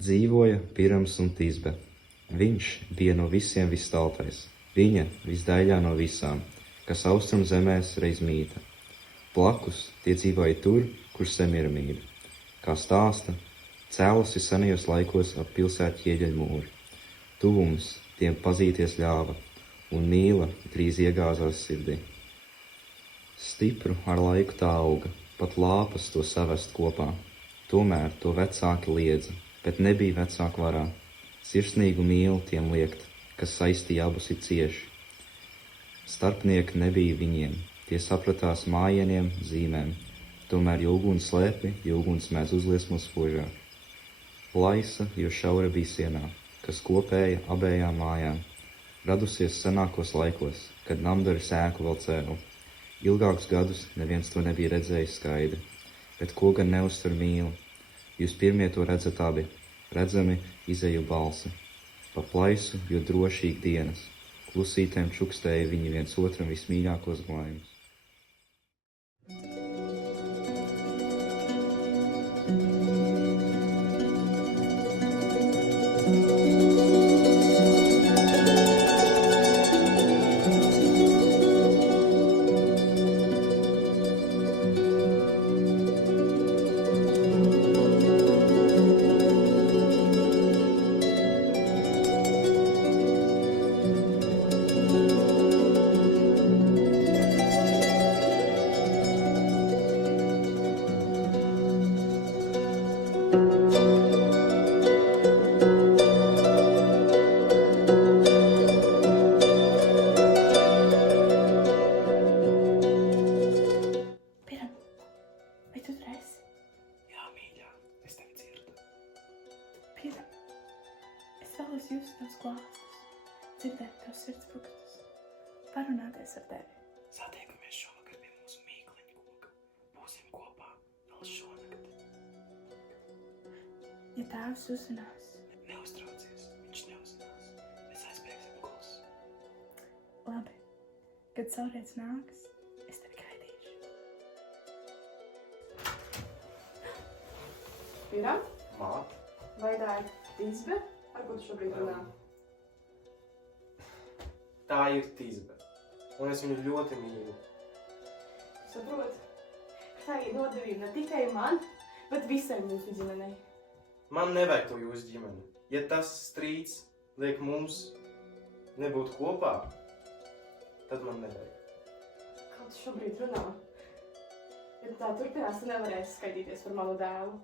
dzīvoja Pirams un Tisbe. Viņš bija no visiem visstaltais, viņa visdaļā no visām, kas austrum zemēs reiz mīta. Blakus tie dzīvoja tur, kur Semiramīda, kā stāsta, cēlusi senajos laikos ap pilsētu ķieģeļmūri. Tuvums tiem pazīties ļāva, un mīla drīz iegāzās sirdī. Stipru ar laiku tā auga, pat lāpas to savest kopā. Tomēr to vecāki liedza, bet nebija vecāku varā. Sirsnīgu mīlu tiem liekt, kas saistīja abus ir cieši. Starpnieki nebija viņiem, tie sapratās mājieniem, zīmēm. Tomēr, ja uguns slēpi, ja uguns mēs uzliesmos spožāk. Plaisa, jo šaura bija sienā, kas kopēja abējām mājām. Radusies senākos laikos, kad namdari sēku vēl cēlu. Ilgākus gadus neviens to nebija redzējis skaidri, bet ko gan neuztver mīlu. Jūs pirmie to redzat abi, redzami izeju balsi. Pa plaisu, jo drošīgi dienas, klusītēm čukstēja viņi viens otram vismīļākos glaimus. Vēlos just tavs klāstus, dzirdēt tavs sirdspukstus, parunāties ar tevi. Satiekamies šovakar pie mūsu mīkliņa koka. Būsim kopā vēl šonakt. Ja tēvs uzzinās, neuztraucies, viņš neuzzinās. Mēs aizbēgsim klusu. labi, kad saulriets nāks, es tevi gaidīšu. Piram, Māt, vai tā ir Tisbe, ar ko tu šobrīd runā? tā ir Tisbe, un es viņu ļoti mīlu. Saprot, tā ir nodevība ne tikai man, bet visai mūsu ģimenei. Man nevajag to jūsu ģimeni. Ja tas strīds liek mums nebūt kopā, tad man nevajag. Kā tu šobrīd runā? Ja tā turpinās, tu nevarēsi skaitīties par manu dēlu.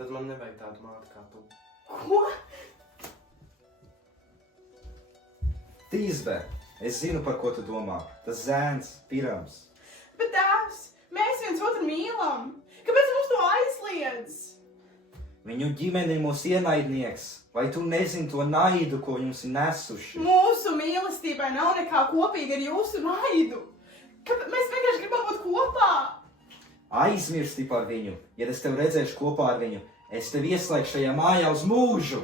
Tad man nevajag tādu māti kā tu. Ko? Tisbe, es zinu, par ko tu domā. Tas zēns, Pirams. Bet tēvs, mēs viens otru mīlam. Kāpēc mums to aizliedz? Viņu ģimene ir mūsu ienaidnieks. Vai tu nezini to naidu, ko jums ir nesuši? Mūsu mīlestībai nav nekā kopīga ar jūsu naidu. Mēs vienkārši gribam būt kopā. Aizmirsti par viņu. Ja es tevi redzēšu kopā ar viņu, es tevi ieslēgšu šajā mājā uz mūžu.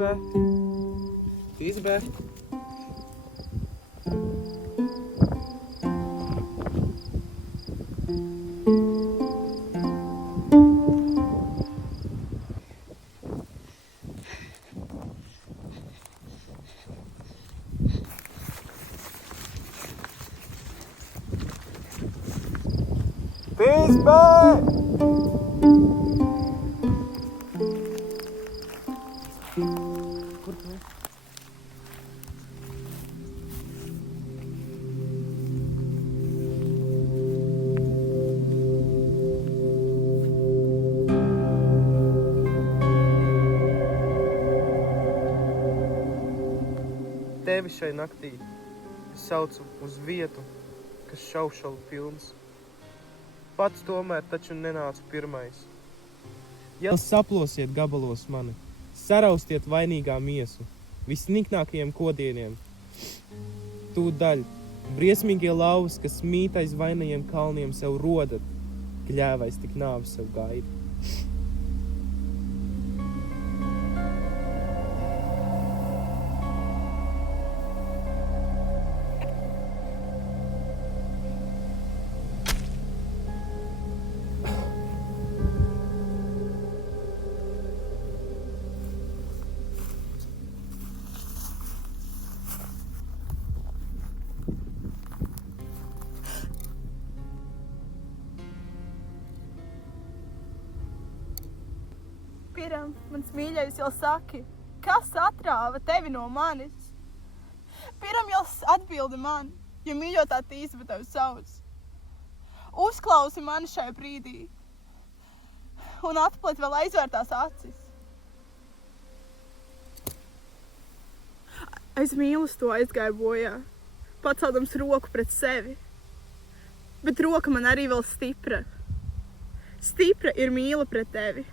Tīzbe! Tīzbe! Tīzbe! Kur tu? Tevi šai naktī es saucu uz vietu, kas šaušalu pilns. Pats tomēr taču nenācu pirmais. Ja saplosiet gabalos mani, saraustiet vainīgā miesu, visniknākajiem kodieniem. Tūdaļ, briesmīgie lauvas, kas mīt aiz vainajiem kalniem sev rodat, kļēvais tik nāvis sev gaida. Piram, mans mīļais, jau saki, kas atrāva tevi no manis? Piram jau atbildi man, jo mīļotā Tīzbe tevi sauc. Uzklausi mani šai brīdī un atplet vēl aizvērtās acis. Aiz mīlestību aizgāju bojā, paceldams roku pret sevi, bet roka man arī vēl stipra. Stipra ir mīla pret tevi.